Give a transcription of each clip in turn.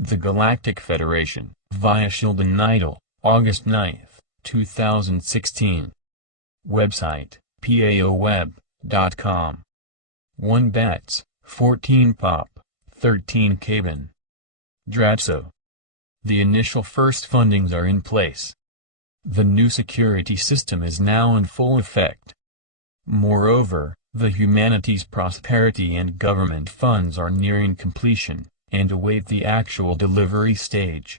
The Galactic Federation, via Sheldan Nidle, August 9, 2016. Website, paoweb.com. 1 Batz, 14 Pop, 13 Caban. Dratzo. The initial first fundings are in place. The new security system is now in full effect. Moreover, the humanities prosperity and government funds are nearing completion, and await the actual delivery stage.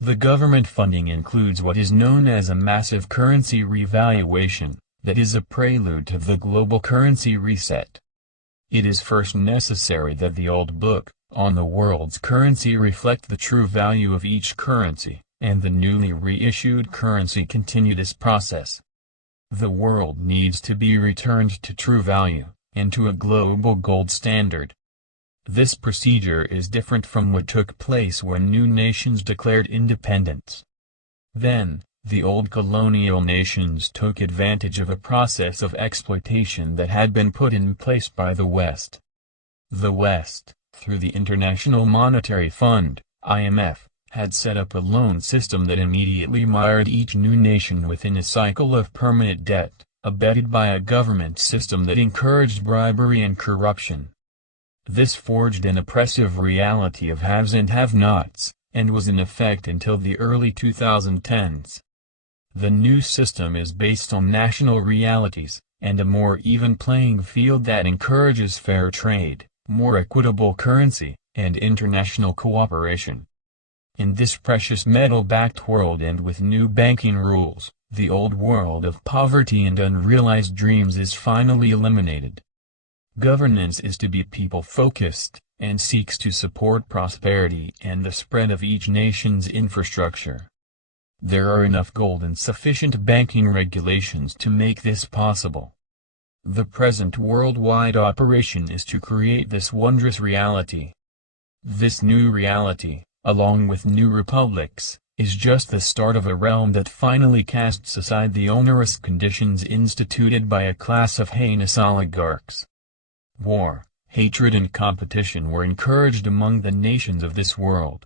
The government funding includes what is known as a massive currency revaluation, that is a prelude to the global currency reset. It is first necessary that the old book, on the world's currency reflect the true value of each currency, and the newly reissued currency continue this process. The world needs to be returned to true value, and to a global gold standard. This procedure is different from what took place when new nations declared independence. Then, the old colonial nations took advantage of a process of exploitation that had been put in place by the West. The West, through the International Monetary Fund, IMF, had set up a loan system that immediately mired each new nation within a cycle of permanent debt, abetted by a government system that encouraged bribery and corruption. This forged an oppressive reality of haves and have-nots, and was in effect until the early 2010s. The new system is based on national realities, and a more even playing field that encourages fair trade, more equitable currency, and international cooperation. In this precious metal-backed world and with new banking rules, the old world of poverty and unrealized dreams is finally eliminated. Governance is to be people-focused, and seeks to support prosperity and the spread of each nation's infrastructure. There are enough gold and sufficient banking regulations to make this possible. The present worldwide operation is to create this wondrous reality. This new reality, along with new republics, is just the start of a realm that finally casts aside the onerous conditions instituted by a class of heinous oligarchs. War, hatred and competition were encouraged among the nations of this world.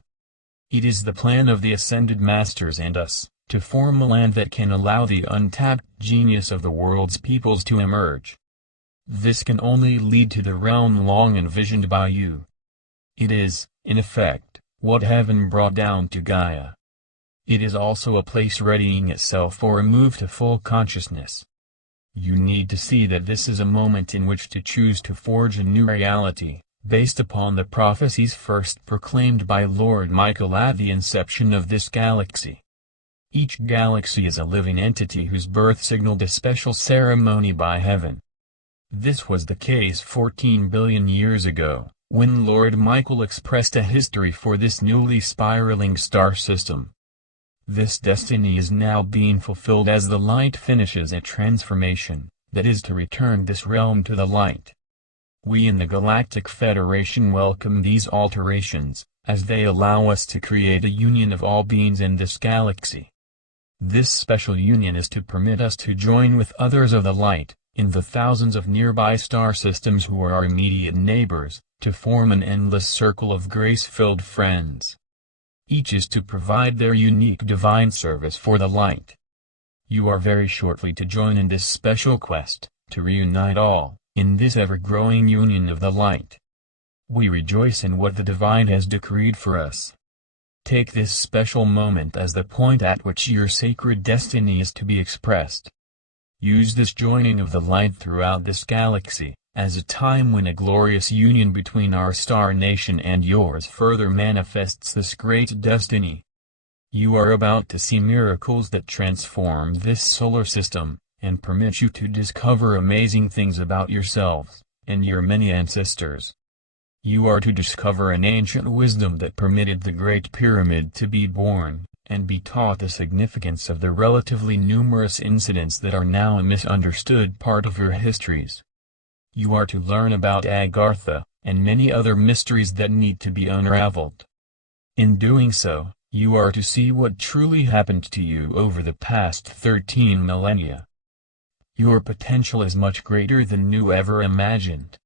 It is the plan of the ascended masters and us, to form a land that can allow the untapped genius of the world's peoples to emerge. This can only lead to the realm long envisioned by you. It is, in effect, what heaven brought down to Gaia. It is also a place readying itself for a move to full consciousness. You need to see that this is a moment in which to choose to forge a new reality, based upon the prophecies first proclaimed by Lord Michael at the inception of this galaxy. Each galaxy is a living entity whose birth signaled a special ceremony by heaven. This was the case 14 billion years ago, when Lord Michael expressed a history for this newly spiraling star system. This destiny is now being fulfilled as the light finishes a transformation, that is to return this realm to the light. We in the Galactic Federation welcome these alterations, as they allow us to create a union of all beings in this galaxy. This special union is to permit us to join with others of the light, in the thousands of nearby star systems who are our immediate neighbors, to form an endless circle of grace-filled friends. Each is to provide their unique divine service for the light. You are very shortly to join in this special quest, to reunite all, in this ever-growing union of the light. We rejoice in what the divine has decreed for us. Take this special moment as the point at which your sacred destiny is to be expressed. Use this joining of the light throughout this galaxy, as a time when a glorious union between our star nation and yours further manifests this great destiny. You are about to see miracles that transform this solar system, and permit you to discover amazing things about yourselves, and your many ancestors. You are to discover an ancient wisdom that permitted the Great Pyramid to be born, and be taught the significance of the relatively numerous incidents that are now a misunderstood part of your histories. You are to learn about Agartha, and many other mysteries that need to be unraveled. In doing so, you are to see what truly happened to you over the past 13 millennia. Your potential is much greater than you ever imagined.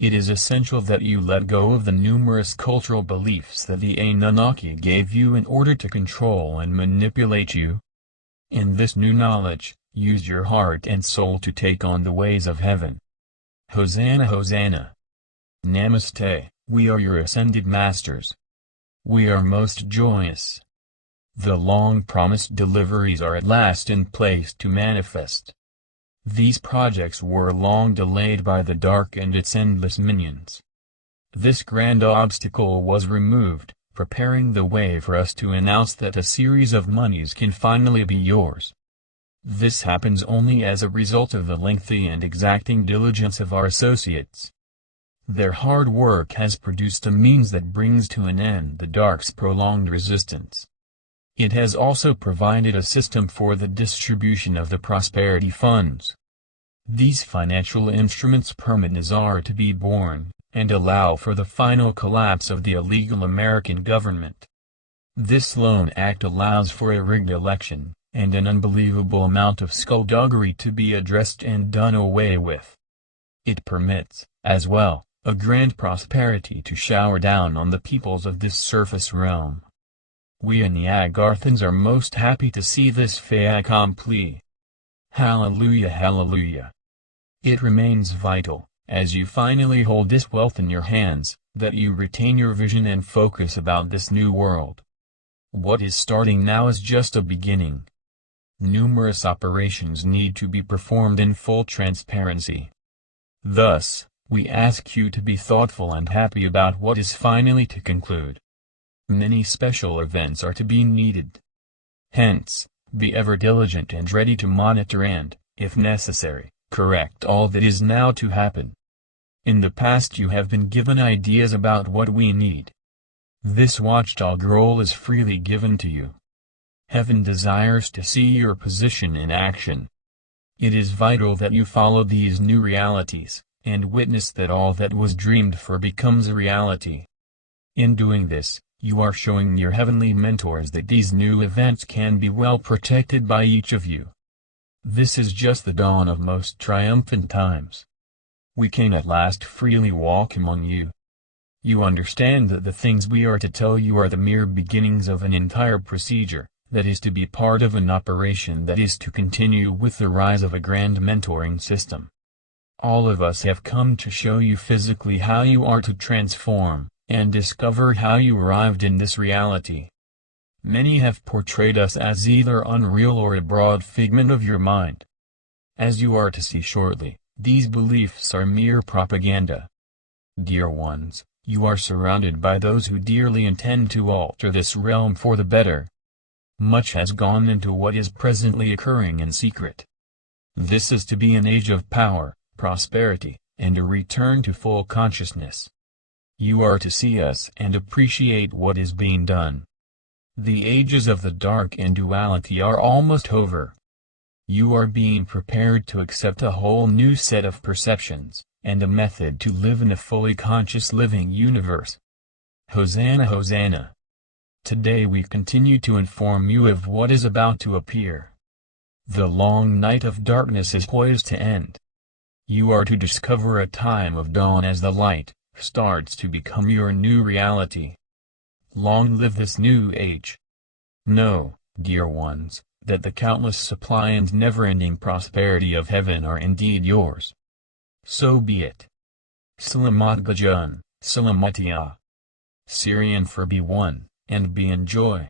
It is essential that you let go of the numerous cultural beliefs that the Anunnaki gave you in order to control and manipulate you. In this new knowledge, use your heart and soul to take on the ways of heaven. Hosanna, Hosanna. Namaste, we are your ascended masters. We are most joyous. The long-promised deliveries are at last in place to manifest. These projects were long delayed by the dark and its endless minions. This grand obstacle was removed, preparing the way for us to announce that a series of monies can finally be yours. This happens only as a result of the lengthy and exacting diligence of our associates. Their hard work has produced a means that brings to an end the dark's prolonged resistance. It has also provided a system for the distribution of the prosperity funds. These financial instruments permit Nazar to be born, and allow for the final collapse of the illegal American government. This Loan Act allows for a rigged election, and an unbelievable amount of skullduggery to be addressed and done away with. It permits, as well, a grand prosperity to shower down on the peoples of this surface realm. We in the Agarthans are most happy to see this fait accompli. Hallelujah, hallelujah. It remains vital, as you finally hold this wealth in your hands, that you retain your vision and focus about this new world. What is starting now is just a beginning. Numerous operations need to be performed in full transparency. Thus, we ask you to be thoughtful and happy about what is finally to conclude. Many special events are to be needed. Hence, be ever diligent and ready to monitor and, if necessary, correct all that is now to happen. In the past you have been given ideas about what we need. This watchdog role is freely given to you. Heaven desires to see your position in action. It is vital that you follow these new realities, and witness that all that was dreamed for becomes a reality. In doing this, you are showing your heavenly mentors that these new events can be well protected by each of you. This is just the dawn of most triumphant times. We can at last freely walk among you. You understand that the things we are to tell you are the mere beginnings of an entire procedure, that is to be part of an operation that is to continue with the rise of a grand mentoring system. All of us have come to show you physically how you are to transform, and discover how you arrived in this reality. Many have portrayed us as either unreal or a broad figment of your mind. As you are to see shortly, these beliefs are mere propaganda. Dear ones, you are surrounded by those who dearly intend to alter this realm for the better. Much has gone into what is presently occurring in secret. This is to be an age of power, prosperity, and a return to full consciousness. You are to see us and appreciate what is being done. The ages of the dark and duality are almost over. You are being prepared to accept a whole new set of perceptions, and a method to live in a fully conscious living universe. Hosanna, Hosanna. Today we continue to inform you of what is about to appear. The long night of darkness is poised to end. You are to discover a time of dawn as the light starts to become your new reality. Long live this new age. Know, dear ones, that the countless supply and never-ending prosperity of heaven are indeed yours. So be it. Selamat Gajan, Selamatia. Syrian for be one, and be in joy.